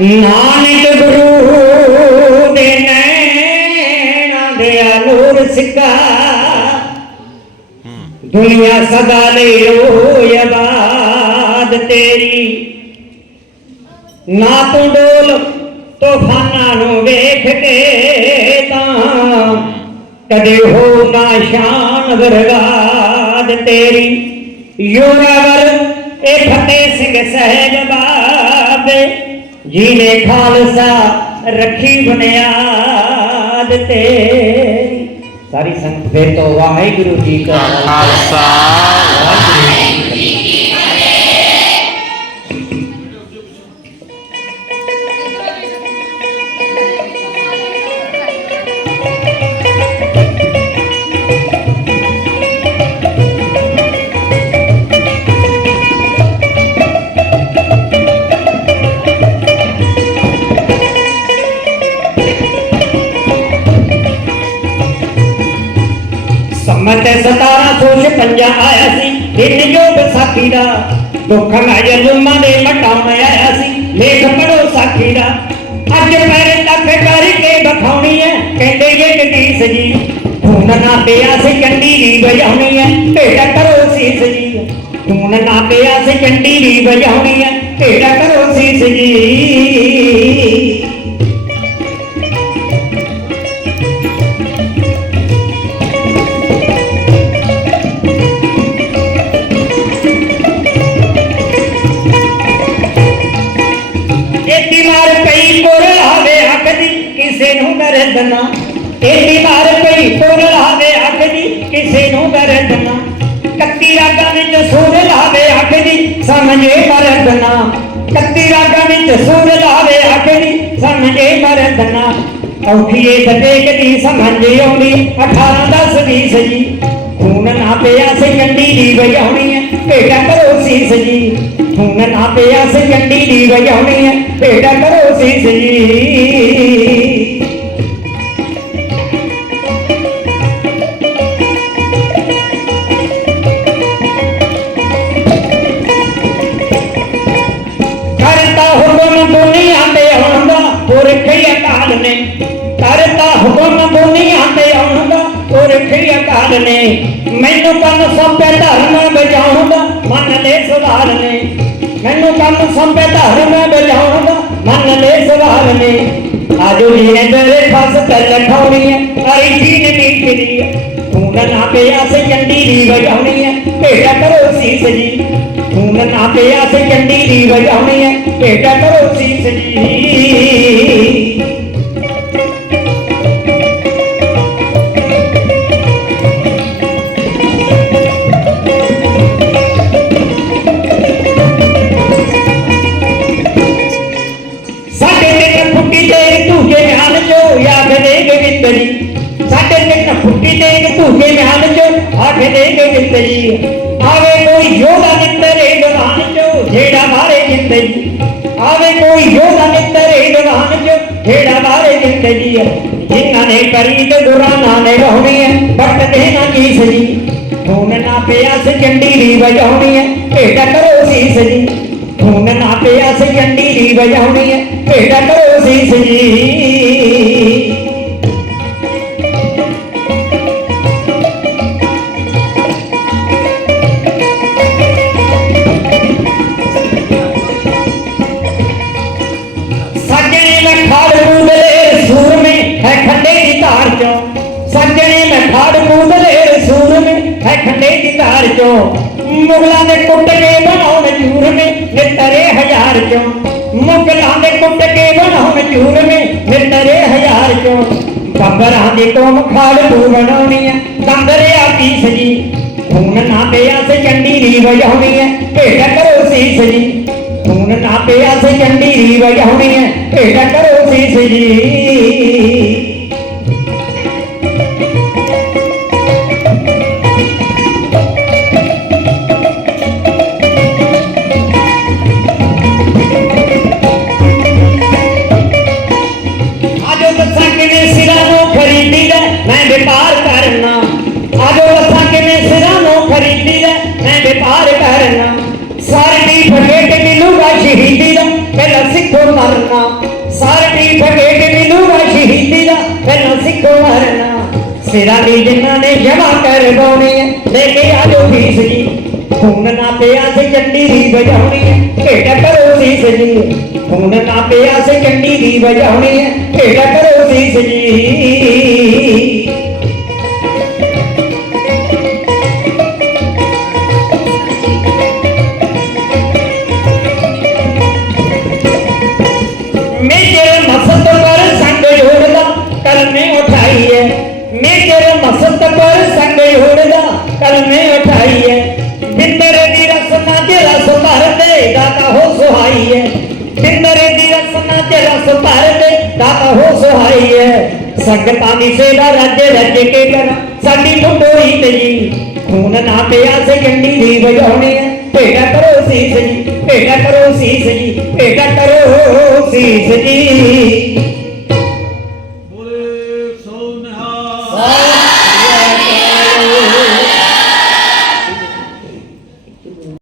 ਨਾਨਕ ਗੁਰੂ ਦੇ ਨੈਣਾ ਦੇ ਨੂਰ ਸਿੱਕਾ। ਦੁਨੀਆ ਸਦਾ ਲਈ ਰੋਇ ਆਬਾਦ ਤੇਰੀ। ਨਾ ਤੂੰ ਡੋਲ ਤੂਫਾਨਾਂ ਨੂੰ ਵੇਖ ਕੇ ਕਦੇ ਹੋ ਨਾ ਸ਼ਾਨ ਵਰਗਾਦ ਤੇਰੀ ਯੋਰਾਵਰ ਇਹ ਫਤਿਹ ਸਿੰਘ ਸਹਿਜ ਬਾਬੇ ਜੀਨੇ ਖਾਲਸਾ ਰੱਖੀ ਬੁਨਿਆਦ ਤੇ। ਸਾਰੀ ਸੰਗਤ ਫੇਰ ਤੋਂ ਵਾਹਿਗੁਰੂ ਜੀ ਕਾ ਖਾਲਸਾ। ਸੰਮਤ 1756 ਆਇਆ ਸੀ। ਦਿਨ ਜੋ ਵਿਸਾਖੀ ਦਾ ਦੁੱਖ ਮੈਂ ਜਲਮਾਂ ਦੇ ਮਟਾਉਣ ਆਇਆ ਸੀ। ਲੇਖ ਪੜੋ ਸਾਖੀ ਦਾ। ਅੱਜ ਪੈਰ ਤੱਕ ਕਰਕੇ ਬਖਾਉਣੀ ਹੈ ਕਹਿੰਦੇ ਇਹ ਕਦੀਸ ਜੀ ਖੂਨ ਨਾ ਪਿਆ ਸੀ ਚੰਡੀ ਦੀ ਵਜਾਉਣੀ ਹੈ ਭੇਟਾ ਕਰੋ ਸੀਸ ਜੀ। ਖੂਨ ਨਾ ਪਿਆ ਸੀ ਚੰਡੀ ਦੀ ਵਜਾਉਣੀ ਹੈ ਭੇਟਾ ਕਰੋ ਸੀਸ ਜੀ। ਏਡੀ ਮਾਰ ਪਈ ਕੋਰ ਲਾਵੇ ਅੱਖ ਦੀ, ਕਿਸੇ ਨੂੰ ਦਰਦਨਾ ਕੱਤੀ ਰਾਗਾਂ ਵਿੱਚ ਸੂਰ ਲਾਵੇ ਅੱਖ ਦੀ, ਸਮਝੇ ਮਰਦਨਾ ਕੱਤੀ ਰਾਗਾਂ ਵਿੱਚ ਸੂਰ ਲਾਵੇ ਅੱਖ ਦੀ, ਸਮਝੇ ਮਰਦਨਾ ਔਖੀਏ ਸਦੇ ਕਦੀ ਸਮਝ ਆਉਂਦੀ 18 10 20 ਜੀ ਖੂਨ ਨਾ ਪਿਆ ਸੇ ਚੰਡੀ ਦੀ ਵਜਾਉਣੀ ਹੈ ਭੇਟਾ ਕਰੋ ਸੀਸ ਜੀ ਖੂਨ ਨਾ ਪਿਆ ਸੇ ਚੰਡੀ ਦੀ ਵਜਾਉਣੀ ਹੈ ਭੇਟਾ ਕਰੋ ਸੀਸ ਜੀ ਅਕਾਲ ਨੇ। ਕਰਤਾ ਹੁਕਮ ਦੁਨੀਆ ਤੇ ਆਉਣ ਦਾ। ਪੁਰਖ ਅਕਾਲ ਨੇ? ਮੈਨੂੰ ਕੰਨ ਸੌਂਪੇ ਧਰਮ ਬਜਾਉਣ ਮਨ ਲੈ ਸਵਾਲ ਨੇ। ਮੈਨੂੰ ਕੰਨ ਸੌਂਪੇ ਧਰਮ ਬਜਾਉਣ ਮਨ ਲੈ ਸਵਾਲ ਨੇ। ਆਜੋ ਜੀ ਨੇ ਤੇਰੇ ਫਸ ਤੇ ਲਖਾਉਣੀ ਹੈ। ਆਈ ਜੀ ਨੇ ਮੀਟਰੀ ਹੈ? ਨਾ ਪਿਆ ਸੇ ਚੰਡੀ ਦੀ ਵਜਾਉਣੀ ਹੈ। ਭੇਟਾ ਕਰੋ ਸੀਸ ਜੀ। ਖੂਨ ਨਾ ਪਿਆ ਸੇ ਚੰਡੀ ਦੀ ਵਜਾਉਣੀ ਹੈ। ਭੇਟਾ ਕਰੋ ਸੀਸ ਜੀ। ਮਿਆਨ ਚੋ ਆਖ ਦੇ ਗਵਿੰਦਰੀ ਆਵੇ ਕੋਈ ਯੋਧਾ ਨਿੰਦਰੇ ਗਵਾਨ ਚੋ ਜਿਹੜਾ ਮਾਰੇ ਜਿੰਦਗੀ ਆਵੇ ਕੋਈ ਯੋਧਾ ਨਿੰਦਰੇ ਗਵਾਨ ਚੋ ਜਿਨ੍ਹਾਂ ਨੇ ਕਰੀ ਤੇ ਗੁਰਾਨਾ ਨੇ ਰਹੁਣੀ ਹੈ ਬਟ ਦੇ ਨਾ ਕੀਸ ਖੂਨ ਨਾ ਪਿਆ ਚੰਡੀ ਦੀ ਵਜਾਉਣੀ ਹੈ ਭੇਟਾ ਕਰੋ ਸੀਸ ਜੀ। ਖੂਨ ਨਾ ਪਿਆ ਚੰਡੀ ਦੀ ਵਜਾਉਣੀ ਹੈ ਭੇਟਾ ਕਰੋ ਸੀਸ ਜੀ। ਸੱਜਣੇ ਮੈਂ ਖਾੜ ਕੂਦਲੇ ਸੂਰ ਮੇ ਹੈ ਖੰਡੇ ਦੀ ਧਾਰ ਚੋਂ। ਸੱਜਣੇ ਮੈਂ ਖਾੜ ਕੂਦਲੇ ਸੂਰ ਮੇ ਹੈ ਖੰਡੇ ਦੀ ਧਾਰ ਚੋਂ। ਮੁਗਲਾਂ ਦੇ ਕੁੱਟ ਕੇ ਬਣਾਉਣ ਚੂਰ ਮੇ ਨਿਤਰੇ ਹਜ਼ਾਰ ਚੋਂ। ਮੁਗਲਾਂ ਦੇ ਕੁੱਟ ਕੇ ਬਣਾਉਣ ਚੂਰ ਮੇ ਨਿਤਰੇ ਹਜ਼ਾਰ ਚੋਂ। ਬੱਬਰਾਂ ਦੀ ਕੋਮ ਖਾੜ ਤੂੰ ਬਣਾਉਣੀ ਹੈ ਦੰਦਰੇ ਪੀਸ ਜੀ। ਖੂਨ ਨਾ ਪਿਆ ਸੇ ਚੰਡੀ ਰੀ ਵਜਾਉਣੀ ਹੈ ਭੇਟਾ ਕਰੋ ਸੀਸ ਜੀ। ਖੂਨ ਪਿਆ ਸੇ ਚੰਡੀ ਵਜਾਉਣੀ ਹੈ ਭੇਟਾ ਕਰੋ ਸੀਸ ਜੀ ਸਿੱਖੋ ਮਰਨਾ। ਸਾਰੀ ਮਿਲੂਗਾ ਸ਼ਹੀਦੀ ਦਾ ਪਹਿਲਾਂ ਸਿੱਖੋ ਮਰਨਾ। ਸਿਰਾਂ ਦੀ ਜਿਨ੍ਹਾਂ ਨੇ ਜਮਾ ਕਰਵਾਉਣੀ ਹੈ, ਲੈ ਕੇ ਆਜੋ ਫੀਸ ਜੀ। ਖੂਨ ਨਾ ਪਿਆ ਸੇ ਚੰਡੀ ਦੀ ਵਜਾਉਣੀ ਹੈ, ਭੇਟਾ ਕਰੋ ਸੀਸ ਜੀ। ਖੂਨ ਨਾ ਪਿਆ ਸੇ ਚੰਡੀ ਦੀ ਵਜਾਉਣੀ ਹੈ, ਭੇਟਾ ਕਰੋ ਸੀਸ ਜੀ। ਮਸਤ ਪਰ ਸੰਗ ਜੋੜਦਾ ਕਰਨੇ ਉਠਾਈ ਹੈ ਬਿੰਦਰ ਦੀ ਰਸਨਾ ਤੇ ਰਸ ਭਰਦੇ, ਦਾਤਾ ਹੋ ਸੁਹਾਈ ਹੈ ਦੀ ਰਸਨਾ ਤੇ ਰਸ ਭਰਦੇ, ਦਾਤਾ ਹੋ ਸੁਹਾਈ ਸੰਗਤਾਂ ਦੀ ਸੇਵਾ ਰੱਜ ਰੱਜ ਕੇ ਕਰਾਂ, ਸਾਡੀ ਫੁੱਟੋਈ ਤੇ ਜੀ ਖੂਨ ਨਾ ਪਿਆ ਸੇ ਕੰਡੀ ਦੀ ਵਜਾਉਣੀ ਹੈ ਭੇਟਾ ਕਰੋ ਸੀਸ ਜੀ ਭੇਟਾ ਕਰੋ ਸੀਸ ਜੀ ਭੇਟਾ ਕਰੋ ਸੀਸ ਜੀ।